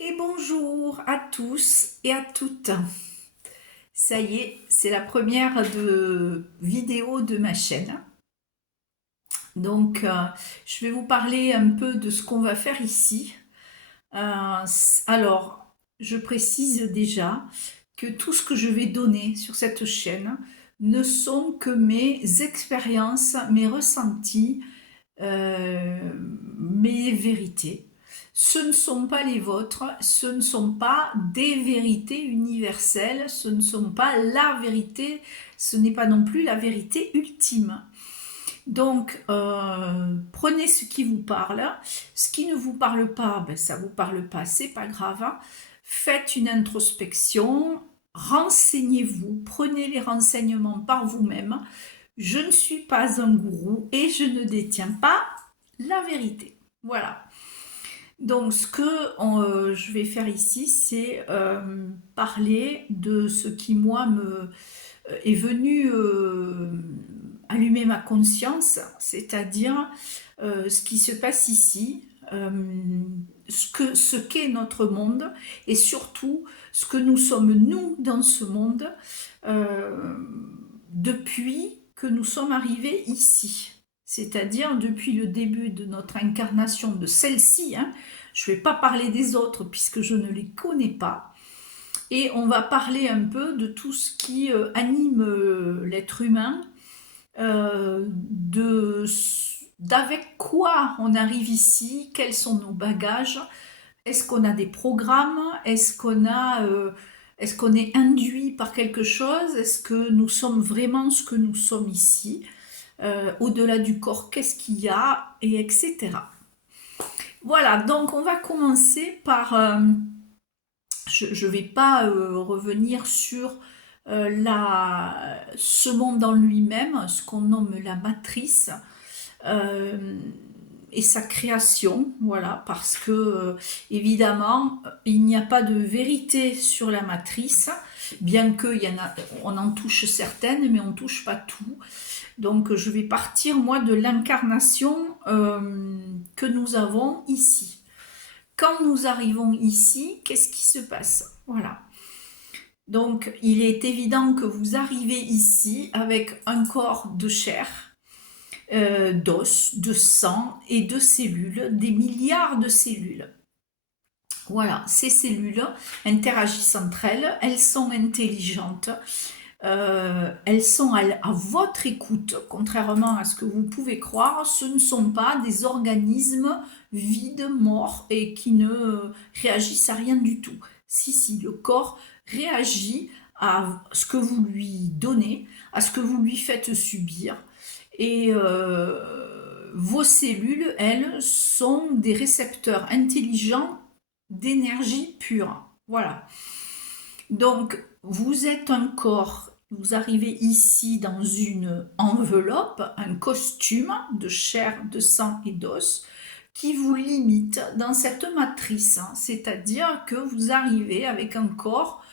Et bonjour à tous et à toutes. Ça y est, c'est la première vidéo de ma chaîne. Donc, je vais vous parler un peu de ce qu'on va faire ici. Alors, je précise déjà que tout ce que je vais donner sur cette chaîne ne sont que mes expériences, mes ressentis, mes vérités. Ce ne sont pas les vôtres, ce ne sont pas des vérités universelles, ce ne sont pas la vérité, ce n'est pas non plus la vérité ultime. Donc, prenez ce qui vous parle. Ce qui ne vous parle pas, ben, ça ne vous parle pas, c'est pas grave. Faites une introspection, renseignez-vous, prenez les renseignements par vous-même. Je ne suis pas un gourou et je ne détiens pas la vérité. Voilà. Donc, ce que je vais faire ici, c'est parler de ce qui, moi, est venu allumer ma conscience, c'est-à-dire ce qui se passe ici, ce qu'est notre monde et surtout ce que nous sommes nous dans ce monde euh, depuis que nous sommes arrivés ici. C'est-à-dire depuis le début de notre incarnation de celle-ci, hein. Je ne vais pas parler des autres puisque je ne les connais pas. Et on va parler un peu de tout ce qui anime l'être humain, d'avec quoi on arrive ici, quels sont nos bagages, est-ce qu'on a des programmes, est-ce qu'on est induit par quelque chose, est-ce que nous sommes vraiment ce que nous sommes ici, au-delà du corps, qu'est-ce qu'il y a, et etc. Voilà, donc on va commencer par je ne vais pas revenir sur ce monde en lui-même, ce qu'on nomme la matrice, euh, et sa création, voilà, parce que évidemment, il n'y a pas de vérité sur la matrice, bien qu'il y en a, on en touche certaines, mais on ne touche pas tout. Donc je vais partir, moi, de l'incarnation que nous avons ici. Quand nous arrivons ici, qu'est-ce qui se passe? Voilà. Donc, il est évident que vous arrivez ici avec un corps de chair, d'os, de sang et de cellules, des milliards de cellules. Voilà, ces cellules interagissent entre elles, elles sont intelligentes, elles sont à votre écoute, contrairement à ce que vous pouvez croire, ce ne sont pas des organismes vides, morts et qui ne réagissent à rien du tout. Si, le corps réagit à ce que vous lui donnez, à ce que vous lui faites subir. Et vos cellules, elles, sont des récepteurs intelligents d'énergie pure. Voilà. Donc, vous êtes un corps, vous arrivez ici dans une enveloppe, un costume de chair, de sang et d'os qui vous limite dans cette matrice. C'est-à-dire que vous arrivez avec un corps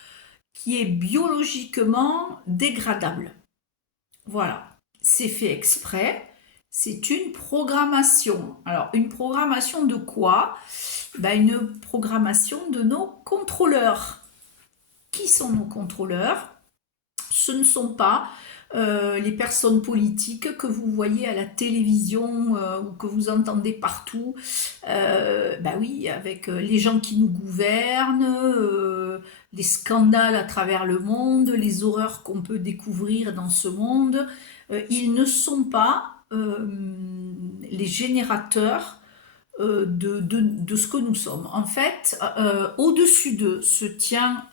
qui est biologiquement dégradable. Voilà, c'est fait exprès. C'est une programmation. Alors, une programmation de quoi? Ben, une programmation de nos contrôleurs. Qui sont nos contrôleurs? Ce ne sont pas les personnes politiques que vous voyez à la télévision ou que vous entendez partout. Bah oui, avec les gens qui nous gouvernent, les scandales à travers le monde, les horreurs qu'on peut découvrir dans ce monde. Ils ne sont pas les générateurs de ce que nous sommes. En fait, au-dessus d'eux se tiennent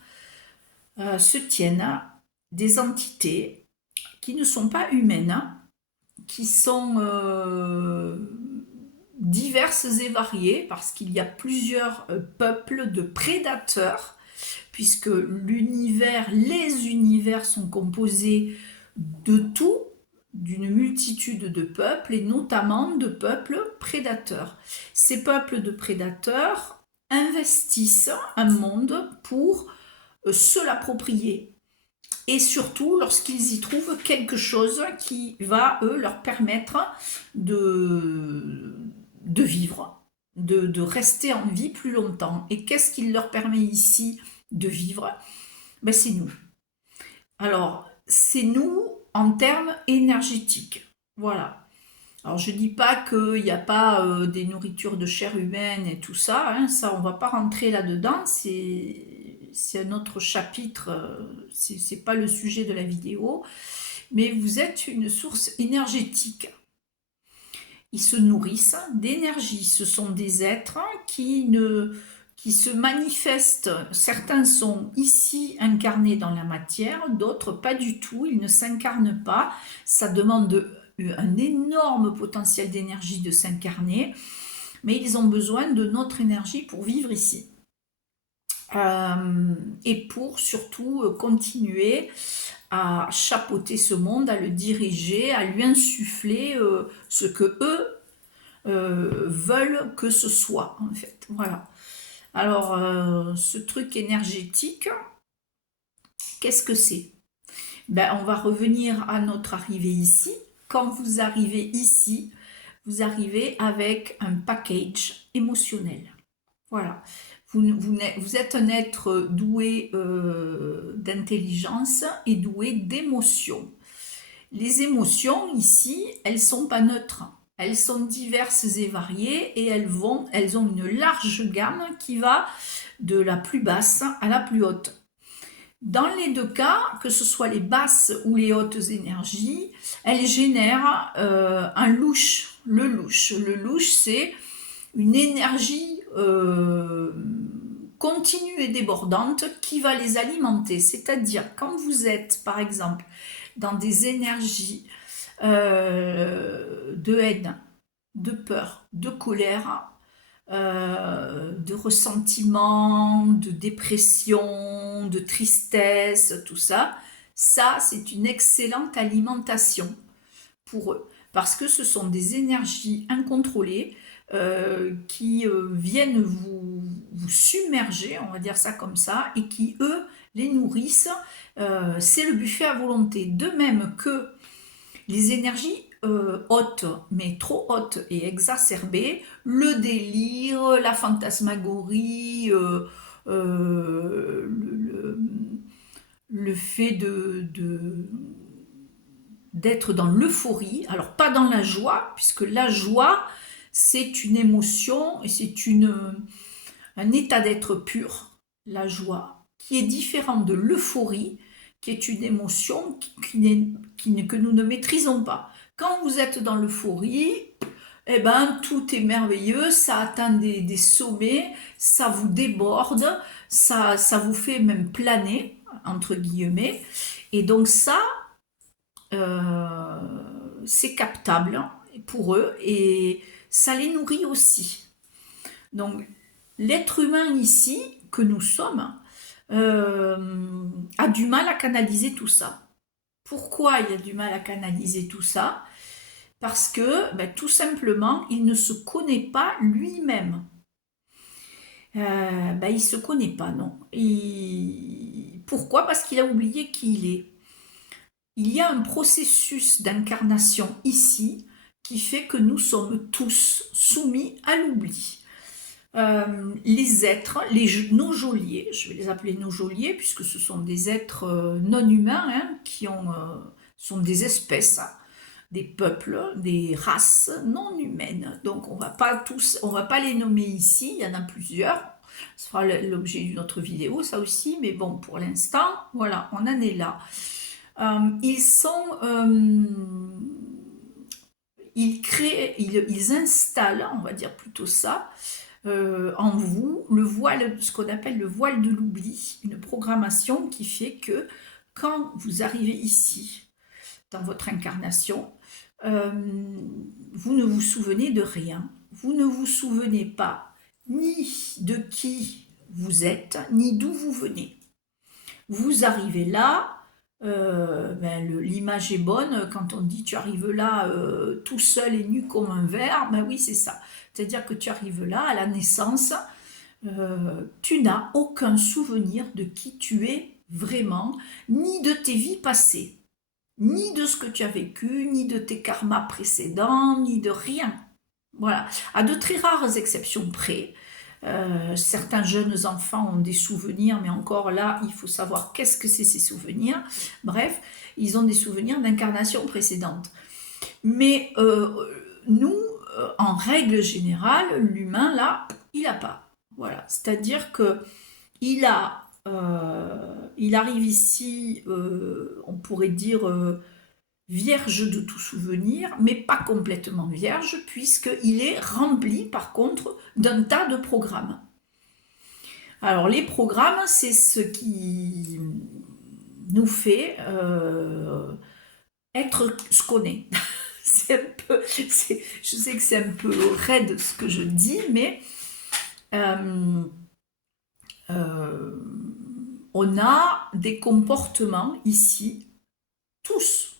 des entités qui ne sont pas humaines, qui sont diverses et variées, parce qu'il y a plusieurs peuples de prédateurs, puisque les univers sont composés de tout, d'une multitude de peuples, et notamment de peuples prédateurs. Ces peuples de prédateurs investissent un monde pour se l'approprier, et surtout lorsqu'ils y trouvent quelque chose qui va, eux, leur permettre de vivre, de rester en vie plus longtemps. Et qu'est-ce qui leur permet ici de vivre? Ben, c'est nous. Alors, c'est nous en termes énergétiques. Voilà. Alors, je ne dis pas qu'il n'y a pas des nourritures de chair humaine et tout ça, hein, ça, on ne va pas rentrer là-dedans, c'est un autre chapitre, c'est pas le sujet de la vidéo, mais vous êtes une source énergétique. Ils se nourrissent d'énergie, ce sont des êtres qui se manifestent. Certains sont ici incarnés dans la matière, d'autres pas du tout, ils ne s'incarnent pas. Ça demande un énorme potentiel d'énergie de s'incarner, mais ils ont besoin de notre énergie pour vivre ici. Et pour surtout continuer à chapeauter ce monde, à le diriger, à lui insuffler ce que eux veulent que ce soit, en fait. Voilà. Alors, ce truc énergétique, qu'est-ce que c'est? Ben, on va revenir à notre arrivée ici. Quand vous arrivez ici, vous arrivez avec un package émotionnel. Voilà. Vous êtes un être doué d'intelligence et doué d'émotions. Les émotions, ici, elles ne sont pas neutres. Elles sont diverses et variées et elles ont une large gamme qui va de la plus basse à la plus haute. Dans les deux cas, que ce soit les basses ou les hautes énergies, elles génèrent un louche. Le louche, c'est une énergie continue et débordante qui va les alimenter. C'est-à-dire, quand vous êtes, par exemple, dans des énergies de haine, de peur, de colère, de ressentiment, de dépression, de tristesse, tout ça, c'est une excellente alimentation pour eux. Parce que ce sont des énergies incontrôlées qui viennent vous submerger, on va dire ça comme ça, et qui, eux, les nourrissent. C'est le buffet à volonté. De même que les énergies hautes, mais trop hautes et exacerbées, le délire, la fantasmagorie, le fait d'être dans l'euphorie, alors pas dans la joie, puisque la joie, c'est une émotion et c'est un état d'être pur, la joie, qui est différent de l'euphorie, qui est une émotion que nous ne maîtrisons pas. Quand vous êtes dans l'euphorie, eh ben, tout est merveilleux, ça atteint des sommets, ça vous déborde, ça vous fait même planer, entre guillemets. Et donc ça, c'est captable pour eux et ça les nourrit aussi. Donc l'être humain ici, que nous sommes, a du mal à canaliser tout ça. Pourquoi il a du mal à canaliser tout ça? Parce que, tout simplement, il ne se connaît pas lui-même. Il ne se connaît pas, non. Pourquoi? Parce qu'il a oublié qui il est. Il y a un processus d'incarnation ici qui fait que nous sommes tous soumis à l'oubli. Les êtres, nos geôliers, je vais les appeler nos geôliers puisque ce sont des êtres non humains qui sont des espèces, des peuples, des races non humaines. Donc on va pas les nommer ici, il y en a plusieurs. Ce sera l'objet d'une autre vidéo, ça aussi, mais bon, pour l'instant, voilà, on en est là. Ils installent, on va dire plutôt ça, en vous ce qu'on appelle le voile de l'oubli, une programmation qui fait que quand vous arrivez ici, dans votre incarnation, vous ne vous souvenez de rien, vous ne vous souvenez pas ni de qui vous êtes, ni d'où vous venez. Vous arrivez là, l'image est bonne, quand on dit tu arrives là tout seul et nu comme un verre, oui c'est ça. C'est-à-dire que tu arrives là à la naissance, tu n'as aucun souvenir de qui tu es vraiment, ni de tes vies passées, ni de ce que tu as vécu, ni de tes karmas précédents, ni de rien. Voilà, à de très rares exceptions près. Certains jeunes enfants ont des souvenirs, mais encore là, il faut savoir qu'est-ce que c'est ces souvenirs. Bref, ils ont des souvenirs d'incarnations précédentes. Mais nous, en règle générale, l'humain, là, il n'a pas. Voilà, c'est-à-dire que il arrive ici, on pourrait dire, vierge de tout souvenir, mais pas complètement vierge, puisqu'il est rempli, par contre, d'un tas de programmes. Alors, les programmes, c'est ce qui nous fait être ce qu'on est. Je sais que c'est un peu raide ce que je dis, mais on a des comportements ici, tous.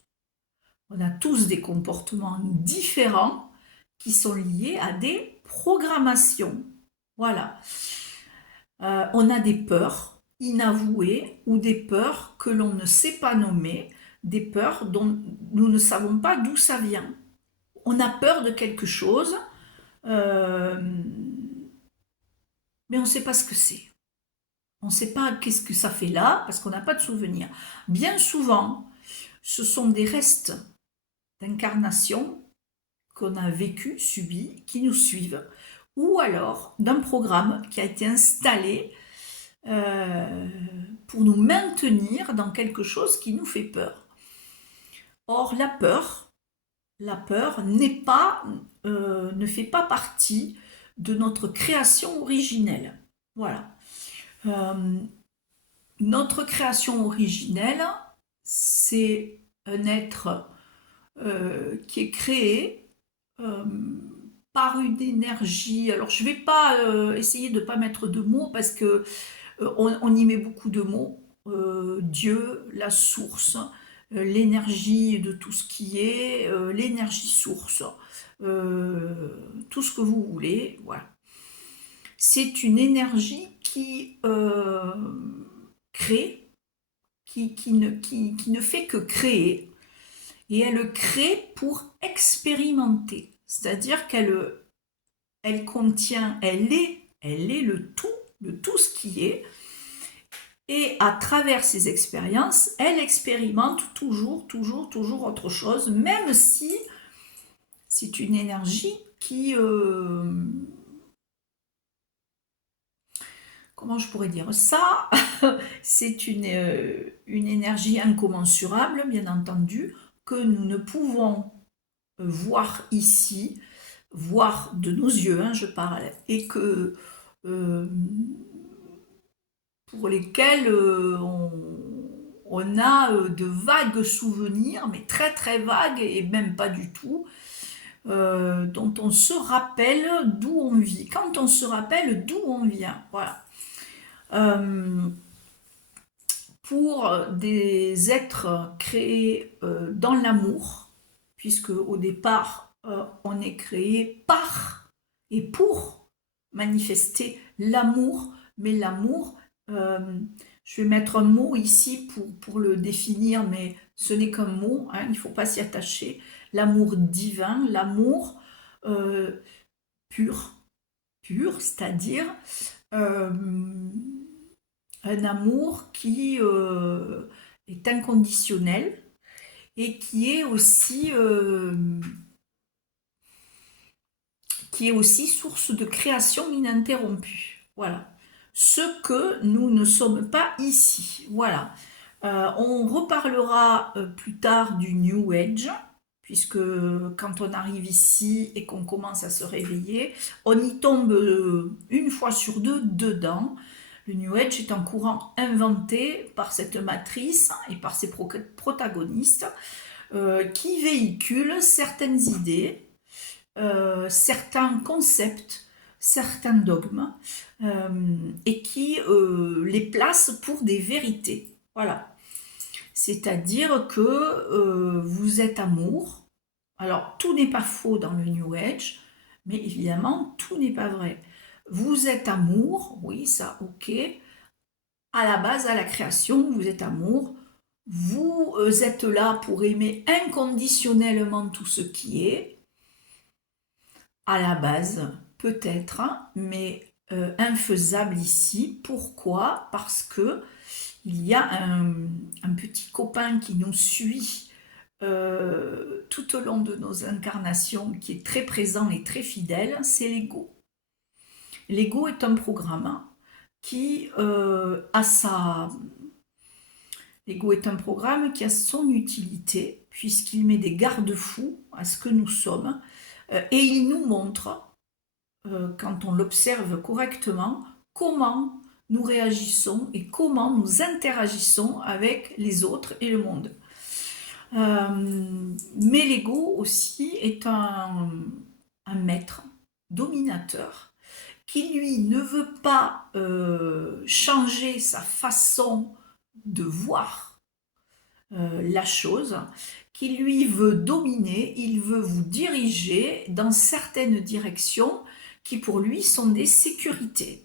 On a tous des comportements différents qui sont liés à des programmations. Voilà. On a des peurs inavouées ou des peurs que l'on ne sait pas nommer, des peurs dont nous ne savons pas d'où ça vient. On a peur de quelque chose, mais on ne sait pas ce que c'est. On ne sait pas qu'est-ce que ça fait là, parce qu'on n'a pas de souvenir. Bien souvent, ce sont des restes d'incarnation qu'on a vécu, subi, qui nous suivent, ou alors d'un programme qui a été installé pour nous maintenir dans quelque chose qui nous fait peur. Or, la peur n'est pas, ne fait pas partie de notre création originelle. Voilà. Notre création originelle, c'est un être qui est créé par une énergie. Alors, je ne vais pas essayer de ne pas mettre de mots parce que on y met beaucoup de mots. Dieu, la source, l'énergie de tout ce qui est, l'énergie source, tout ce que vous voulez. Voilà. C'est une énergie qui crée, qui ne fait que créer, et elle crée pour expérimenter. C'est-à-dire elle contient, elle est le tout ce qui est, et à travers ces expériences, elle expérimente toujours autre chose, même si c'est une énergie qui... comment je pourrais dire ça? C'est une énergie incommensurable, bien entendu, que nous ne pouvons voir ici, voir de nos yeux, hein, je parle, et que pour lesquels on a de vagues souvenirs, mais très vagues, et même pas du tout, dont on se rappelle d'où on vit. Quand on se rappelle d'où on vient, voilà. Pour des êtres créés dans l'amour, puisque au départ, on est créé par et pour manifester l'amour, mais l'amour, je vais mettre un mot ici pour le définir, mais ce n'est qu'un mot, hein, il ne faut pas s'y attacher. L'amour divin, l'amour pur, c'est-à-dire un amour qui est inconditionnel et qui est aussi source de création ininterrompue. Voilà. Ce que nous ne sommes pas ici. Voilà. On reparlera plus tard du New Age, puisque quand on arrive ici et qu'on commence à se réveiller, on y tombe une fois sur deux dedans. Le New Age est un courant inventé par cette matrice et par ses protagonistes qui véhiculent certaines idées, certains concepts, certains dogmes et qui les placent pour des vérités. Voilà. C'est-à-dire que vous êtes amour. Alors, tout n'est pas faux dans le New Age, mais évidemment, tout n'est pas vrai. Vous êtes amour, oui, ça, ok. À la base, à la création, vous êtes amour. Vous êtes là pour aimer inconditionnellement tout ce qui est. à la base, peut-être, hein, mais infaisable ici. Pourquoi? Parce que il y a un petit copain qui nous suit tout au long de nos incarnations, qui est très présent et très fidèle, c'est l'ego. L'ego est un programme qui a sa... L'ego est un programme qui a son utilité, puisqu'il met des garde-fous à ce que nous sommes, et il nous montre, quand on l'observe correctement, comment nous réagissons et comment nous interagissons avec les autres et le monde. Mais l'ego aussi est un maître dominateur qui lui ne veut pas changer sa façon de voir la chose, qui lui veut dominer, il veut vous diriger dans certaines directions qui pour lui sont des sécurités.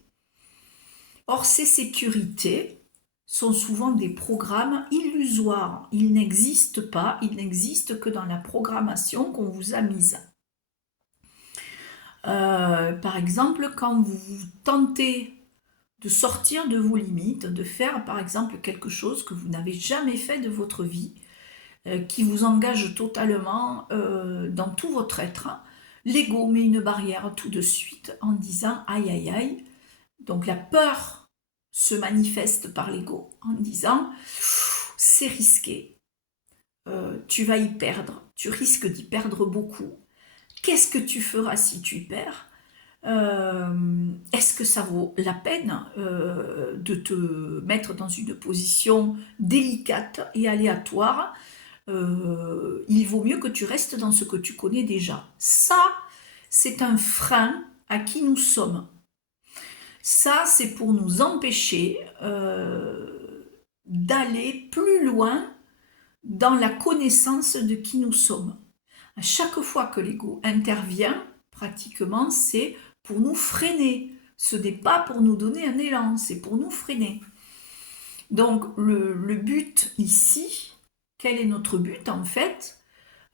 Or ces sécurités sont souvent des programmes illusoires, ils n'existent pas, ils n'existent que dans la programmation qu'on vous a mise. Par exemple, quand vous tentez de sortir de vos limites, de faire par exemple quelque chose que vous n'avez jamais fait de votre vie, qui vous engage totalement dans tout votre être, l'ego met une barrière tout de suite en disant aïe aïe aïe. Donc la peur se manifeste par l'ego en disant c'est risqué, tu vas y perdre, tu risques d'y perdre beaucoup. Qu'est-ce que tu feras si tu perds? Est-ce que ça vaut la peine de te mettre dans une position délicate et aléatoire? Il vaut mieux que tu restes dans ce que tu connais déjà. Ça, c'est un frein à qui nous sommes. Ça, c'est pour nous empêcher d'aller plus loin dans la connaissance de qui nous sommes. À chaque fois que l'ego intervient, pratiquement, c'est pour nous freiner. Ce n'est pas pour nous donner un élan, c'est pour nous freiner. Donc, le but ici, quel est notre but en fait?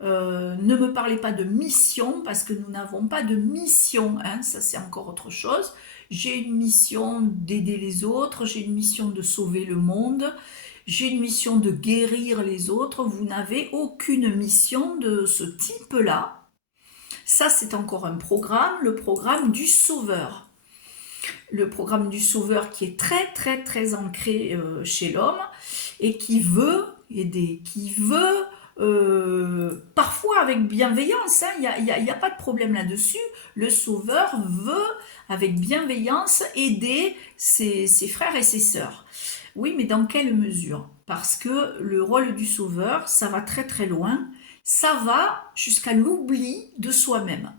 Ne me parlez pas de mission, parce que nous n'avons pas de mission, hein, ça c'est encore autre chose. J'ai une mission d'aider les autres, j'ai une mission de sauver le monde, j'ai une mission de guérir les autres. Vous n'avez aucune mission de ce type-là. Ça, c'est encore un programme, le programme du sauveur. Le programme du sauveur qui est très, très, très ancré chez l'homme et qui veut aider, qui veut, parfois avec bienveillance, hein, il n'y a pas de problème là-dessus. Le sauveur veut, avec bienveillance, aider ses frères et ses sœurs. Oui, mais dans quelle mesure? Parce que le rôle du sauveur, ça va très très loin, ça va jusqu'à l'oubli de soi-même.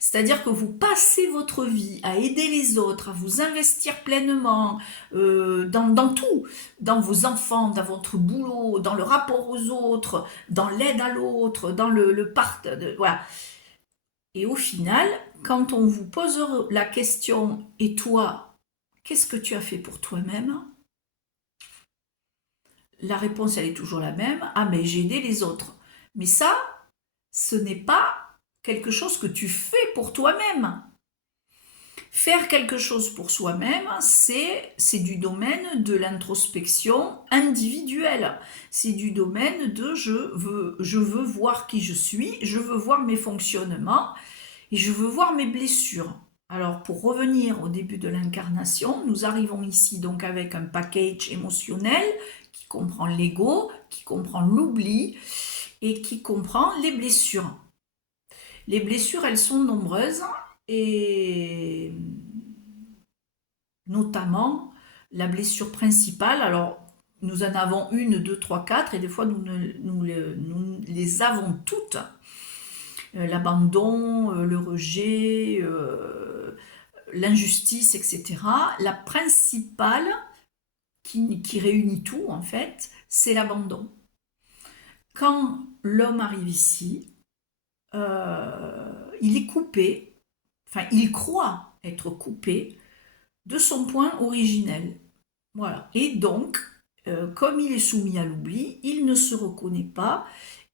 C'est-à-dire que vous passez votre vie à aider les autres, à vous investir pleinement dans tout, dans vos enfants, dans votre boulot, dans le rapport aux autres, dans l'aide à l'autre, dans le partage, voilà. Et au final, quand on vous pose la question « Et toi, qu'est-ce que tu as fait pour toi-même ?» La réponse, elle est toujours la même. « Ah, mais j'ai aidé les autres. » Mais ça, ce n'est pas quelque chose que tu fais pour toi-même. Faire quelque chose pour soi-même, c'est du domaine de l'introspection individuelle. C'est du domaine de je veux voir qui je suis, je veux voir mes fonctionnements et je veux voir mes blessures. Alors, pour revenir au début de l'incarnation, nous arrivons ici donc avec un package émotionnel qui comprend l'ego, qui comprend l'oubli et qui comprend les blessures. Les blessures, elles sont nombreuses et notamment la blessure principale. Alors, nous en avons une, deux, trois, quatre et des fois nous les avons toutes. L'abandon, le rejet, l'injustice, etc. La principale qui réunit tout en fait, c'est l'abandon. Quand l'homme arrive ici, il est coupé, enfin il croit être coupé de son point originel. Voilà. Et donc, comme il est soumis à l'oubli, il ne se reconnaît pas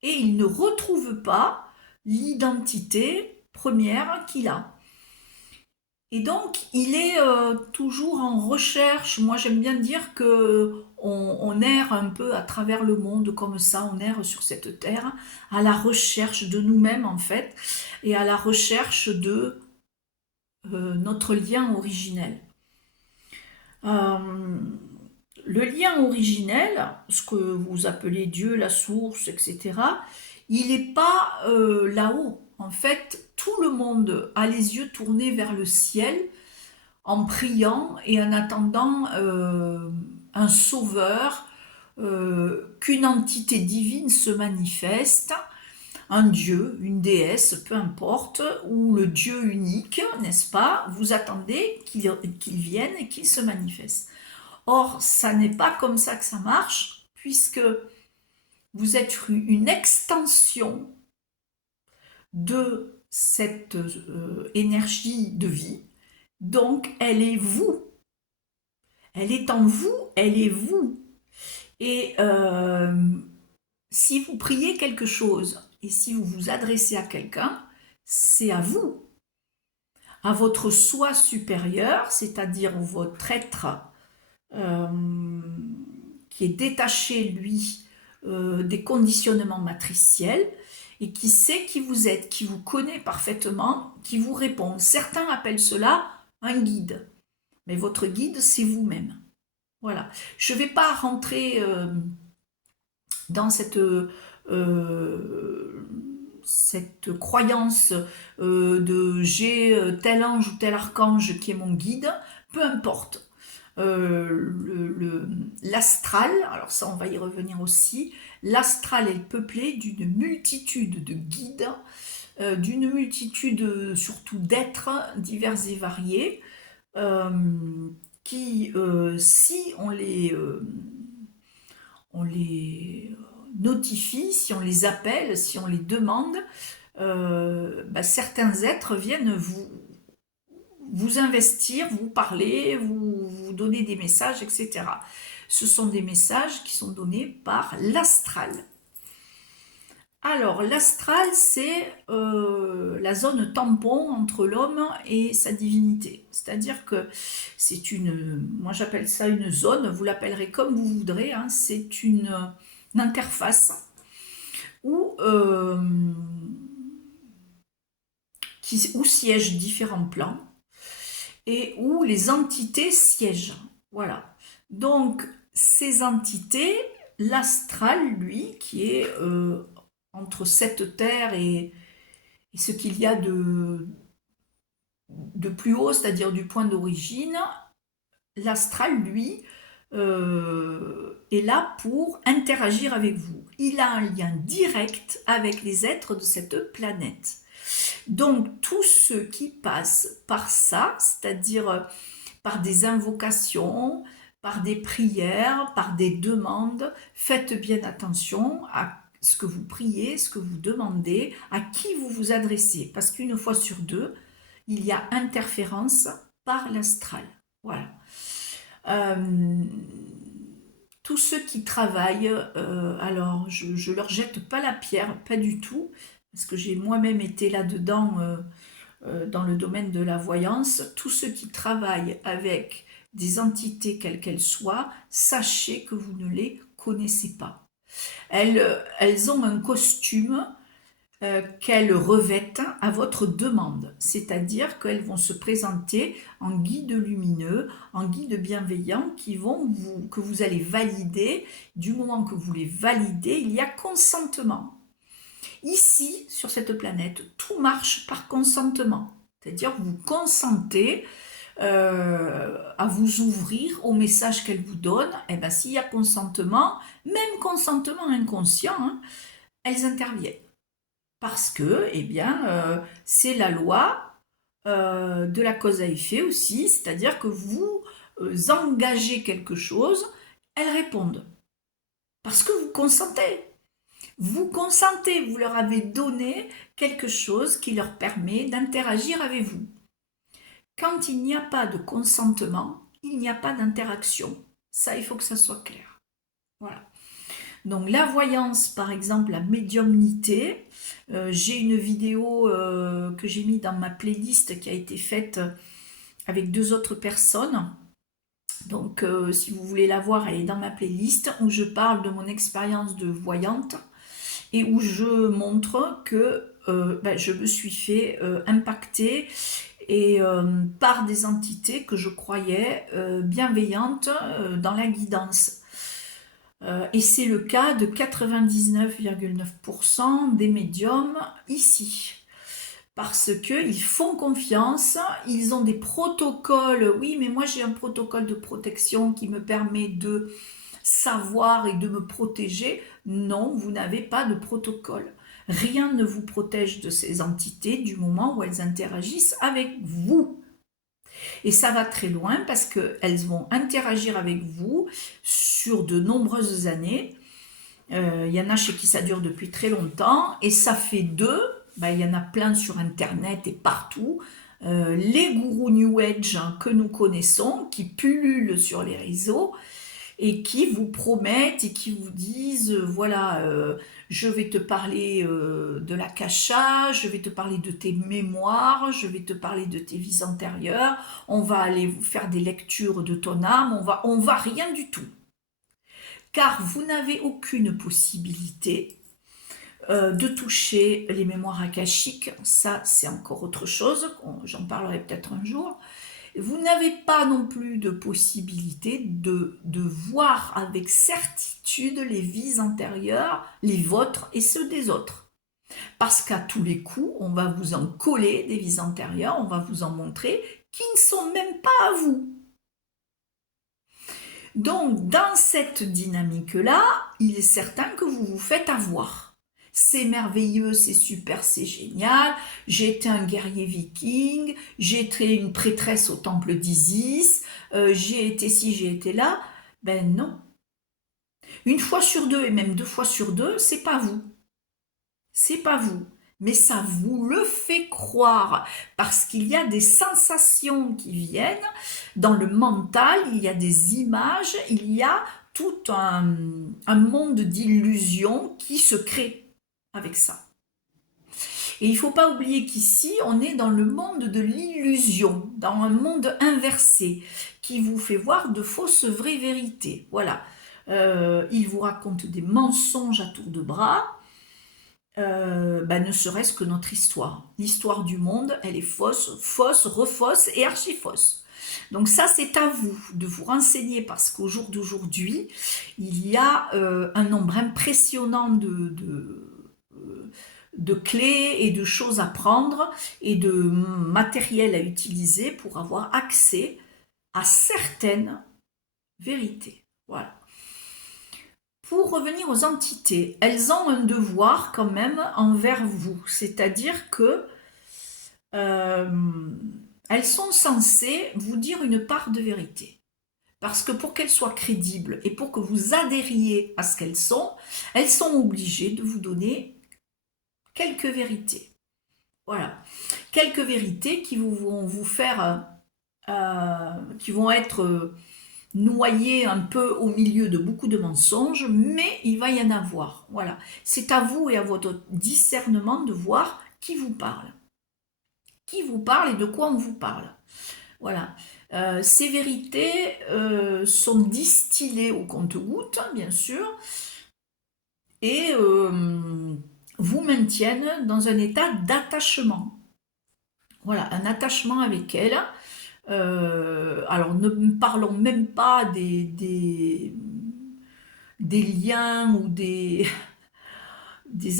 et il ne retrouve pas l'identité première qu'il a. Et donc, il est toujours en recherche. Moi, j'aime bien dire que on erre un peu à travers le monde comme ça, on erre sur cette terre, à la recherche de nous-mêmes en fait, et à la recherche de notre lien originel. Euh, le lien originel, ce que vous appelez Dieu, la source, etc., il n'est pas là-haut. En fait, tout le monde a les yeux tournés vers le ciel en priant et en attendant un sauveur, qu'une entité divine se manifeste, un dieu, une déesse, peu importe, ou le Dieu unique, n'est-ce pas? Vous attendez qu'il vienne et qu'il se manifeste. Or, ça n'est pas comme ça que ça marche, puisque vous êtes une extension de cette énergie de vie, donc elle est vous. Elle est en vous, elle est vous. Et si vous priez quelque chose et si vous vous adressez à quelqu'un, c'est à vous, à votre soi supérieur, c'est-à-dire votre être euh, qui est détaché, lui, des conditionnements matriciels et qui sait qui vous êtes, qui vous connaît parfaitement, qui vous répond. Certains appellent cela un guide, mais votre guide, c'est vous-même. Voilà. Je ne vais pas rentrer dans cette croyance de j'ai tel ange ou tel archange qui est mon guide, peu importe. L'astral, alors ça on va y revenir aussi, l'astral est peuplé d'une multitude de guides, d'une multitude surtout d'êtres divers et variés, qui, si on les notifie, si on les appelle, si on les demande, certains êtres viennent vous investir, vous parler, vous donner des messages, etc. Ce sont des messages qui sont donnés par l'astral. Alors, l'astral, c'est la zone tampon entre l'homme et sa divinité. C'est-à-dire que c'est moi j'appelle ça une zone, vous l'appellerez comme vous voudrez, hein, c'est une interface où, où siègent différents plans et où les entités siègent. Voilà. Donc, ces entités, l'astral, lui, qui est entre cette terre et ce qu'il y a de plus haut, c'est-à-dire du point d'origine, l'astral, lui, est là pour interagir avec vous. Il a un lien direct avec les êtres de cette planète. Donc, tous ceux qui passent par ça, c'est-à-dire par des invocations, par des prières, par des demandes, faites bien attention à ce que vous priez, ce que vous demandez, à qui vous vous adressez. Parce qu'une fois sur deux, il y a interférence par l'astral. Voilà. Tous ceux qui travaillent, alors je leur jette pas la pierre, pas du tout, parce que j'ai moi-même été là-dedans dans le domaine de la voyance. Tous ceux qui travaillent avec des entités quelles qu'elles soient, sachez que vous ne les connaissez pas. Elles ont un costume qu'elles revêtent à votre demande, c'est-à-dire qu'elles vont se présenter en guide lumineux, en guide bienveillant, que vous allez valider. Du moment que vous les validez, il y a consentement. Ici, sur cette planète, tout marche par consentement, c'est-à-dire que vous consentez à vous ouvrir au message qu'elle vous donne. Et bien, s'il y a consentement, même consentement inconscient, hein, elles interviennent. Parce que, eh bien, c'est la loi de la cause à effet aussi, c'est-à-dire que vous engagez quelque chose, elles répondent. Parce que vous consentez. Vous consentez, vous leur avez donné quelque chose qui leur permet d'interagir avec vous. Quand il n'y a pas de consentement, il n'y a pas d'interaction. Ça, il faut que ça soit clair. Voilà. Donc la voyance, par exemple, la médiumnité, j'ai une vidéo que j'ai mis dans ma playlist qui a été faite avec 2 autres personnes. Donc si vous voulez la voir, elle est dans ma playlist où je parle de mon expérience de voyante et où je montre que je me suis fait impacter et par des entités que je croyais bienveillantes dans la guidance. Et c'est le cas de 99,9% des médiums ici. Parce qu'ils font confiance, ils ont des protocoles. Oui, mais moi j'ai un protocole de protection qui me permet de savoir et de me protéger. Non, vous n'avez pas de protocole. Rien ne vous protège de ces entités du moment où elles interagissent avec vous. Et ça va très loin parce qu'elles vont interagir avec vous sur de nombreuses années. Il y en a chez qui ça dure depuis très longtemps et ça fait d'eux, il y en a plein sur internet et partout, les gourous New Age que nous connaissons, qui pullulent sur les réseaux et qui vous promettent et qui vous disent, voilà, je vais te parler de l'akasha, je vais te parler de tes mémoires, je vais te parler de tes vies antérieures, on va aller vous faire des lectures de ton âme, on va rien du tout. Car vous n'avez aucune possibilité de toucher les mémoires akashiques, ça c'est encore autre chose, j'en parlerai peut-être un jour. Vous n'avez pas non plus de possibilité de voir avec certitude les vies antérieures, les vôtres et ceux des autres. Parce qu'à tous les coups, on va vous en coller des vies antérieures, on va vous en montrer qui ne sont même pas à vous. Donc, dans cette dynamique-là, il est certain que vous vous faites avoir. C'est merveilleux, c'est super, c'est génial. J'ai été un guerrier viking, j'ai été une prêtresse au temple d'Isis, j'ai été ci, j'ai été là. Ben non. Une fois sur 2 et même 2 fois sur 2, c'est pas vous. C'est pas vous. Mais ça vous le fait croire parce qu'il y a des sensations qui viennent dans le mental, il y a des images, il y a tout un monde d'illusions qui se crée avec ça. Et il ne faut pas oublier qu'ici, on est dans le monde de l'illusion, dans un monde inversé, qui vous fait voir de fausses vraies vérités. Voilà. Il vous raconte des mensonges à tour de bras, ne serait-ce que notre histoire. L'histoire du monde, elle est fausse, fausse, refausse et archi-fausse. Donc ça, c'est à vous de vous renseigner parce qu'au jour d'aujourd'hui, il y a un nombre impressionnant de clés et de choses à prendre et de matériel à utiliser pour avoir accès à certaines vérités. Voilà. Pour revenir aux entités, elles ont un devoir quand même envers vous, c'est-à-dire que elles sont censées vous dire une part de vérité. Parce que pour qu'elles soient crédibles et pour que vous adhériez à ce qu'elles sont obligées de vous donner quelques vérités. Voilà. Quelques vérités qui vont vous faire, qui vont être noyées un peu au milieu de beaucoup de mensonges, mais il va y en avoir. Voilà. C'est à vous et à votre discernement de voir qui vous parle. Qui vous parle et de quoi on vous parle. Voilà. Ces vérités sont distillées au compte-gouttes, bien sûr, et vous maintiennent dans un état d'attachement. Voilà, un attachement avec elles. Alors, ne parlons même pas des liens ou des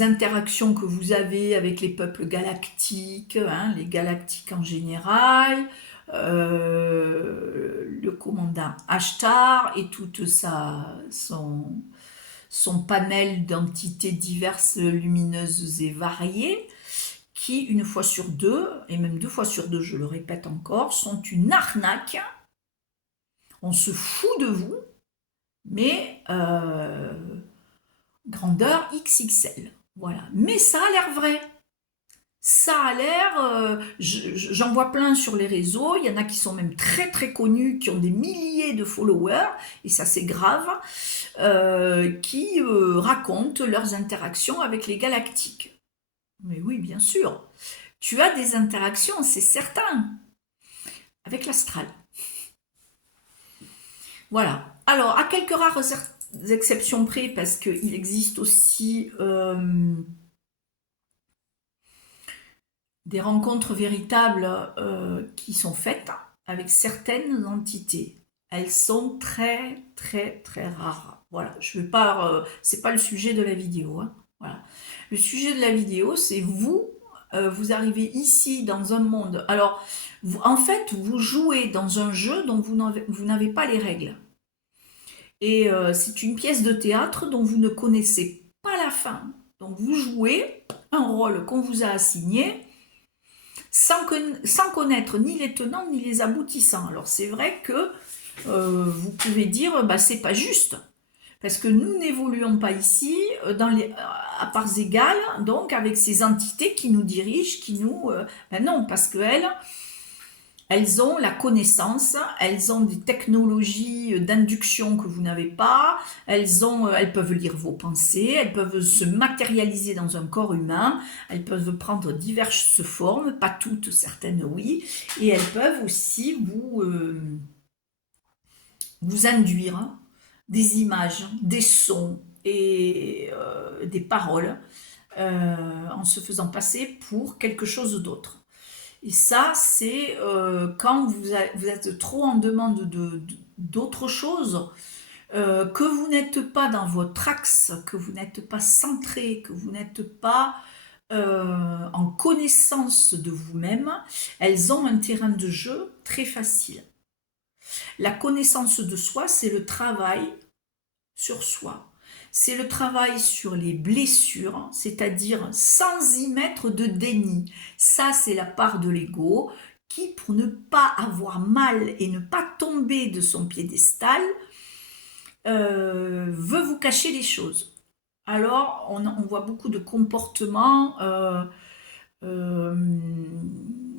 interactions que vous avez avec les peuples galactiques, hein, les galactiques en général, le commandant Ashtar et tout son panel d'entités diverses, lumineuses et variées, qui, une fois sur 2, et même 2 fois sur 2, je le répète encore, sont une arnaque. On se fout de vous, mais grandeur XXL. Voilà. Mais ça a l'air vrai. Ça a l'air, j'en vois plein sur les réseaux, il y en a qui sont même très très connus, qui ont des milliers de followers, et ça c'est grave, qui racontent leurs interactions avec les galactiques. Mais oui, bien sûr, tu as des interactions, c'est certain, avec l'astral. Voilà. Alors, à quelques rares exceptions près, parce qu'il existe aussi des rencontres véritables qui sont faites avec certaines entités. Elles sont très très très rares. Voilà, je vais pas, c'est pas le sujet de la vidéo, hein. Voilà. Le sujet de la vidéo, c'est vous, vous arrivez ici dans un monde. Alors, en fait, vous jouez dans un jeu dont vous n'avez pas les règles. Et c'est une pièce de théâtre dont vous ne connaissez pas la fin. Donc vous jouez un rôle qu'on vous a assigné sans connaître ni les tenants ni les aboutissants. Alors c'est vrai que vous pouvez dire bah, c'est pas juste. Parce que nous n'évoluons pas ici à parts égales, donc avec ces entités qui nous dirigent, qui nous... ben non, parce qu'elles, elles ont la connaissance, elles ont des technologies d'induction que vous n'avez pas, elles peuvent lire vos pensées, elles peuvent se matérialiser dans un corps humain, elles peuvent prendre diverses formes, pas toutes, certaines oui, et elles peuvent aussi vous induire des images, des sons et des paroles en se faisant passer pour quelque chose d'autre. Et ça, c'est quand vous êtes trop en demande d'autre chose, que vous n'êtes pas dans votre axe, que vous n'êtes pas centré, que vous n'êtes pas en connaissance de vous-même, elles ont un terrain de jeu très facile. La connaissance de soi, c'est le travail sur soi. C'est le travail sur les blessures, c'est-à-dire sans y mettre de déni. Ça, c'est la part de l'ego qui, pour ne pas avoir mal et ne pas tomber de son piédestal, veut vous cacher les choses. Alors, on voit beaucoup de comportements euh,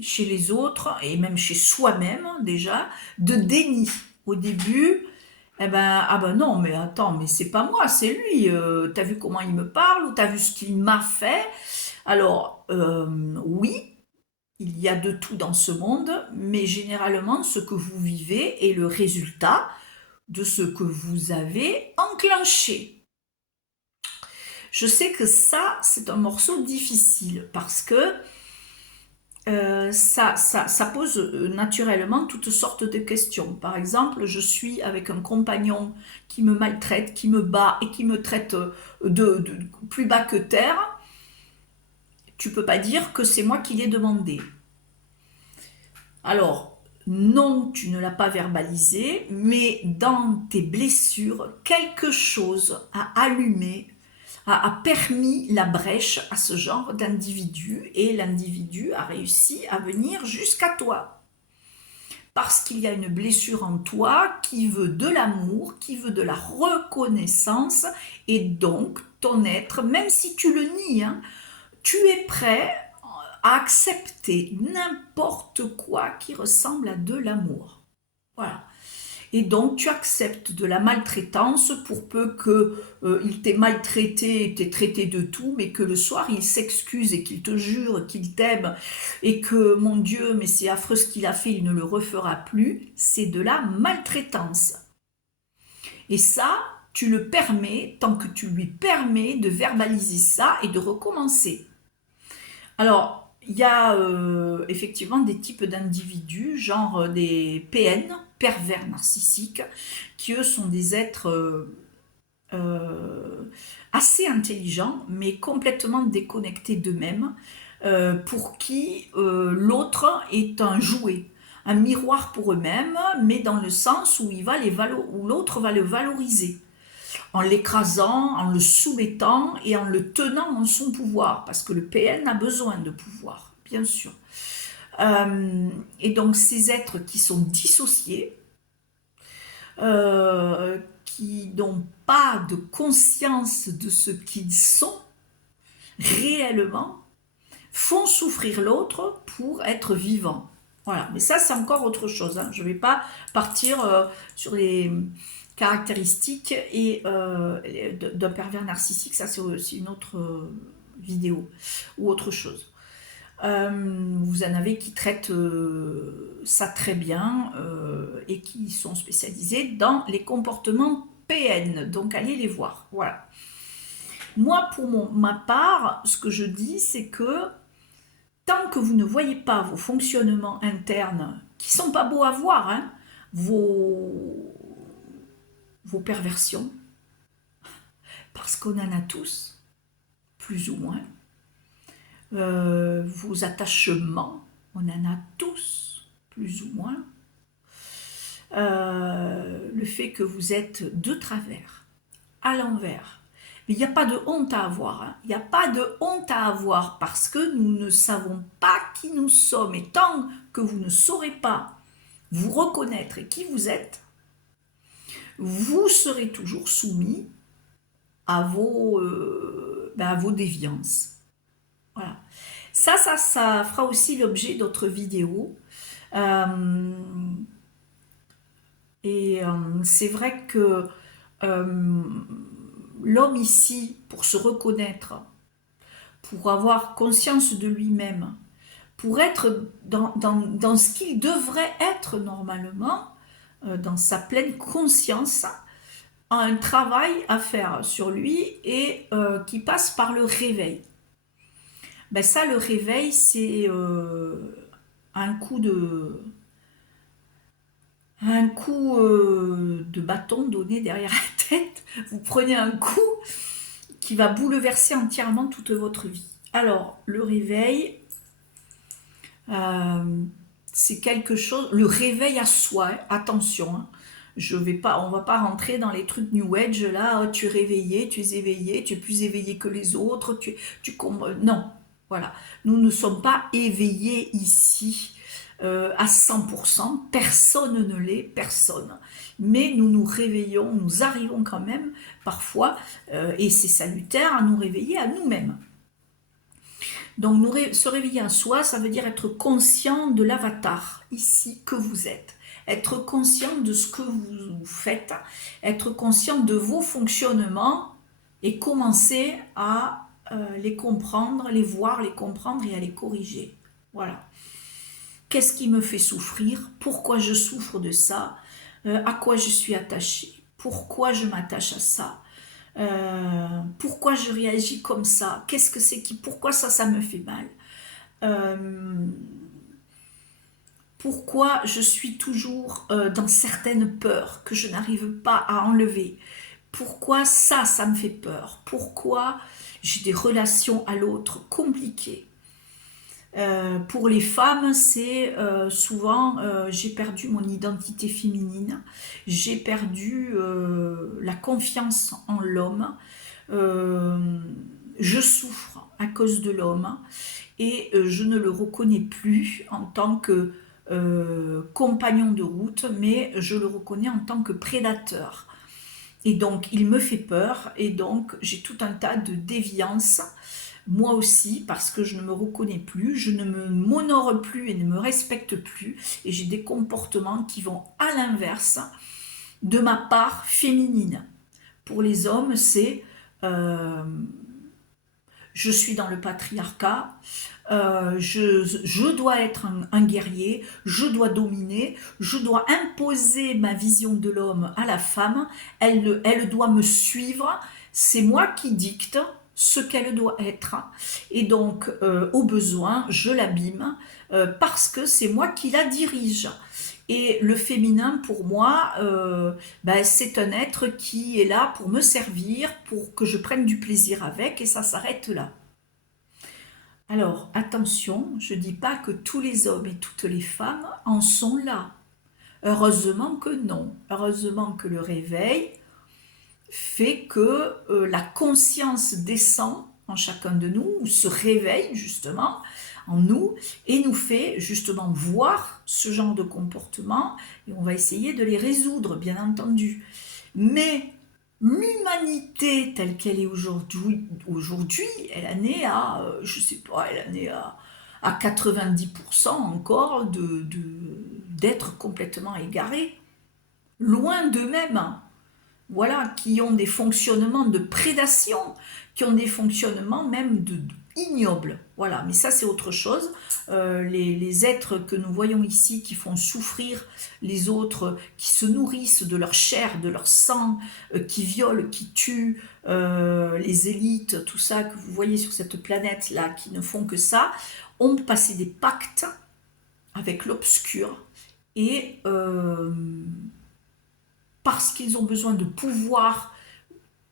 chez les autres et même chez soi-même déjà, de déni. Au début, eh ben, ah ben non, mais attends, mais c'est pas moi, c'est lui. T'as vu comment il me parle ou t'as vu ce qu'il m'a fait? Alors, oui, il y a de tout dans ce monde, mais généralement, ce que vous vivez est le résultat de ce que vous avez enclenché. Je sais que ça, c'est un morceau difficile parce que ça pose naturellement toutes sortes de questions. Par exemple, je suis avec un compagnon qui me maltraite, qui me bat et qui me traite de plus bas que terre. Tu peux pas dire que c'est moi qui l'ai demandé. Alors, non, tu ne l'as pas verbalisé, mais dans tes blessures, quelque chose a allumé, a permis la brèche à ce genre d'individu et l'individu a réussi à venir jusqu'à toi. Parce qu'il y a une blessure en toi qui veut de l'amour, qui veut de la reconnaissance et donc ton être, même si tu le nies, hein, tu es prêt à accepter n'importe quoi qui ressemble à de l'amour. Voilà. Et donc tu acceptes de la maltraitance pour peu qu'il t'ait maltraité, t'ait traité de tout, mais que le soir il s'excuse et qu'il te jure qu'il t'aime et que mon Dieu, mais c'est affreux ce qu'il a fait, il ne le refera plus. C'est de la maltraitance. Et ça, tu le permets tant que tu lui permets de verbaliser ça et de recommencer. Alors, il y a effectivement des types d'individus, genre des PN, pervers narcissiques, qui eux sont des êtres assez intelligents, mais complètement déconnectés d'eux-mêmes, pour qui l'autre est un jouet, un miroir pour eux-mêmes, mais dans le sens où, où l'autre va le valoriser en l'écrasant, en le soumettant et en le tenant en son pouvoir, parce que le PN a besoin de pouvoir, bien sûr. Et donc ces êtres qui sont dissociés, qui n'ont pas de conscience de ce qu'ils sont réellement, font souffrir l'autre pour être vivant. Voilà, mais ça c'est encore autre chose, hein. Je ne vais pas partir sur les caractéristiques d'un pervers narcissique, ça c'est aussi une autre vidéo ou autre chose. Vous en avez qui traitent ça très bien et qui sont spécialisés dans les comportements PN, donc allez les voir, voilà. Moi, pour ma part, ce que je dis, c'est que tant que vous ne voyez pas vos fonctionnements internes, qui sont pas beaux à voir, hein, vos perversions, parce qu'on en a tous, plus ou moins, vos attachements, on en a tous, plus ou moins, le fait que vous êtes de travers, à l'envers. Mais il n'y a pas de honte à avoir, hein. Il n'y a pas de honte à avoir parce que nous ne savons pas qui nous sommes. Et tant que vous ne saurez pas vous reconnaître et qui vous êtes, vous serez toujours soumis à vos déviances. Voilà. Ça fera aussi l'objet d'autres vidéos. C'est vrai que l'homme ici, pour se reconnaître, pour avoir conscience de lui-même, pour être dans ce qu'il devrait être normalement, dans sa pleine conscience, a un travail à faire sur lui et qui passe par le réveil. Ben ça, le réveil, c'est un coup de bâton donné derrière la tête. Vous prenez un coup qui va bouleverser entièrement toute votre vie. Alors, le réveil, c'est quelque chose, le réveil à soi, hein, attention, hein, on va pas rentrer dans les trucs New Age, là, tu es réveillé, tu es éveillé, tu es plus éveillé que les autres, non, voilà, nous ne sommes pas éveillés ici à 100%, personne ne l'est, personne, mais nous nous réveillons, nous arrivons quand même, parfois, et c'est salutaire, à nous réveiller à nous-mêmes. Donc se réveiller à soi, ça veut dire être conscient de l'avatar, ici, que vous êtes. Être conscient de ce que vous faites, être conscient de vos fonctionnements et commencer à les comprendre, les voir, les comprendre et à les corriger. Voilà. Qu'est-ce qui me fait souffrir? Pourquoi je souffre de ça? À quoi je suis attachée? Pourquoi je m'attache à ça? Pourquoi je réagis comme ça? Qu'est-ce que c'est pourquoi ça me fait mal? Pourquoi je suis toujours dans certaines peurs que je n'arrive pas à enlever? Pourquoi ça me fait peur? Pourquoi j'ai des relations à l'autre compliquées? Pour les femmes, c'est souvent j'ai perdu mon identité féminine, j'ai perdu la confiance en l'homme, je souffre à cause de l'homme et je ne le reconnais plus en tant que compagnon de route, mais je le reconnais en tant que prédateur. Et donc il me fait peur et donc j'ai tout un tas de déviances. Moi aussi, parce que je ne me reconnais plus, je ne m'honore plus et ne me respecte plus, et j'ai des comportements qui vont à l'inverse de ma part féminine. Pour les hommes, c'est je suis dans le patriarcat, je dois être un guerrier, je dois dominer, je dois imposer ma vision de l'homme à la femme, elle doit me suivre, c'est moi qui dicte ce qu'elle doit être. Et donc, au besoin, je l'abîme parce que c'est moi qui la dirige. Et le féminin, pour moi, c'est un être qui est là pour me servir, pour que je prenne du plaisir avec, et ça s'arrête là. Alors, attention, je ne dis pas que tous les hommes et toutes les femmes en sont là. Heureusement que non. Heureusement que le réveil fait que la conscience descend en chacun de nous, ou se réveille justement en nous, et nous fait justement voir ce genre de comportement, et on va essayer de les résoudre, bien entendu. Mais L'humanité telle qu'elle est aujourd'hui, elle en est à, je sais pas, elle en est à 90% encore d'être complètement égarée, loin d'eux-mêmes, hein. Voilà, qui ont des fonctionnements de prédation, qui ont des fonctionnements même ignobles. Voilà, mais ça c'est autre chose. Les êtres que nous voyons ici qui font souffrir les autres, qui se nourrissent de leur chair, de leur sang, qui violent, qui tuent les élites, tout ça que vous voyez sur cette planète-là, qui ne font que ça, ont passé des pactes avec l'obscur et parce qu'ils ont besoin de pouvoir,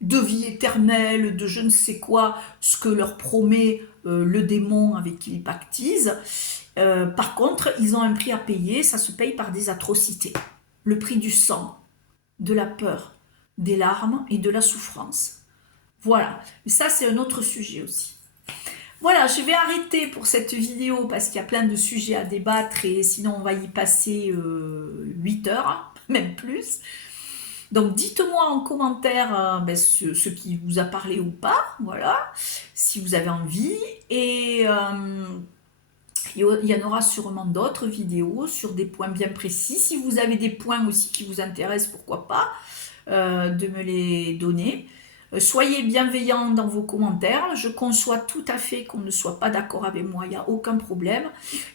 de vie éternelle, de je ne sais quoi, ce que leur promet le démon avec qui ils pactisent. Par contre, ils ont un prix à payer, ça se paye par des atrocités. Le prix du sang, de la peur, des larmes et de la souffrance. Voilà, et ça c'est un autre sujet aussi. Voilà, je vais arrêter pour cette vidéo parce qu'il y a plein de sujets à débattre et sinon on va y passer 8 heures, même plus. Donc dites-moi en commentaire ce qui vous a parlé ou pas, voilà, si vous avez envie. Et il y en aura sûrement d'autres vidéos sur des points bien précis. Si vous avez des points aussi qui vous intéressent, pourquoi pas, de me les donner. Soyez bienveillants dans vos commentaires. Je conçois tout à fait qu'on ne soit pas d'accord avec moi, il n'y a aucun problème.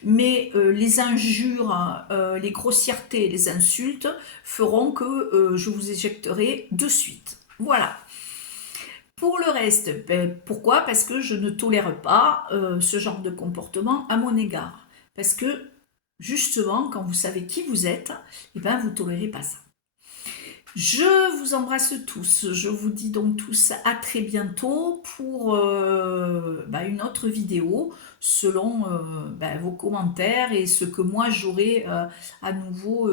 Mais les injures, les grossièretés, les insultes feront que je vous éjecterai de suite. Voilà. Pour le reste, pourquoi? Parce que je ne tolère pas ce genre de comportement à mon égard. Parce que justement, quand vous savez qui vous êtes, eh ben, vous ne tolérez pas ça. Je vous embrasse tous. Je vous dis donc tous à très bientôt pour une autre vidéo selon vos commentaires et ce que moi j'aurai à nouveau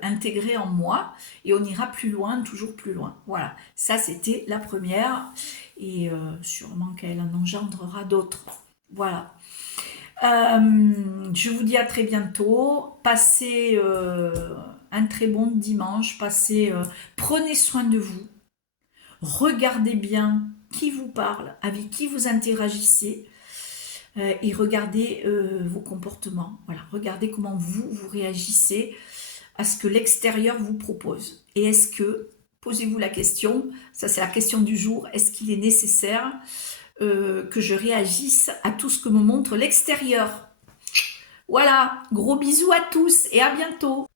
intégré en moi. Et on ira plus loin, toujours plus loin. Voilà, ça c'était la première et sûrement qu'elle en engendrera d'autres. Voilà. Je vous dis à très bientôt. Passez un très bon dimanche. Prenez soin de vous. Regardez bien qui vous parle, avec qui vous interagissez et regardez vos comportements. Voilà, regardez comment vous réagissez à ce que l'extérieur vous propose. Et est-ce que, posez-vous la question, ça c'est la question du jour, est-ce qu'il est nécessaire que je réagisse à tout ce que me montre l'extérieur? Voilà, gros bisous à tous et à bientôt.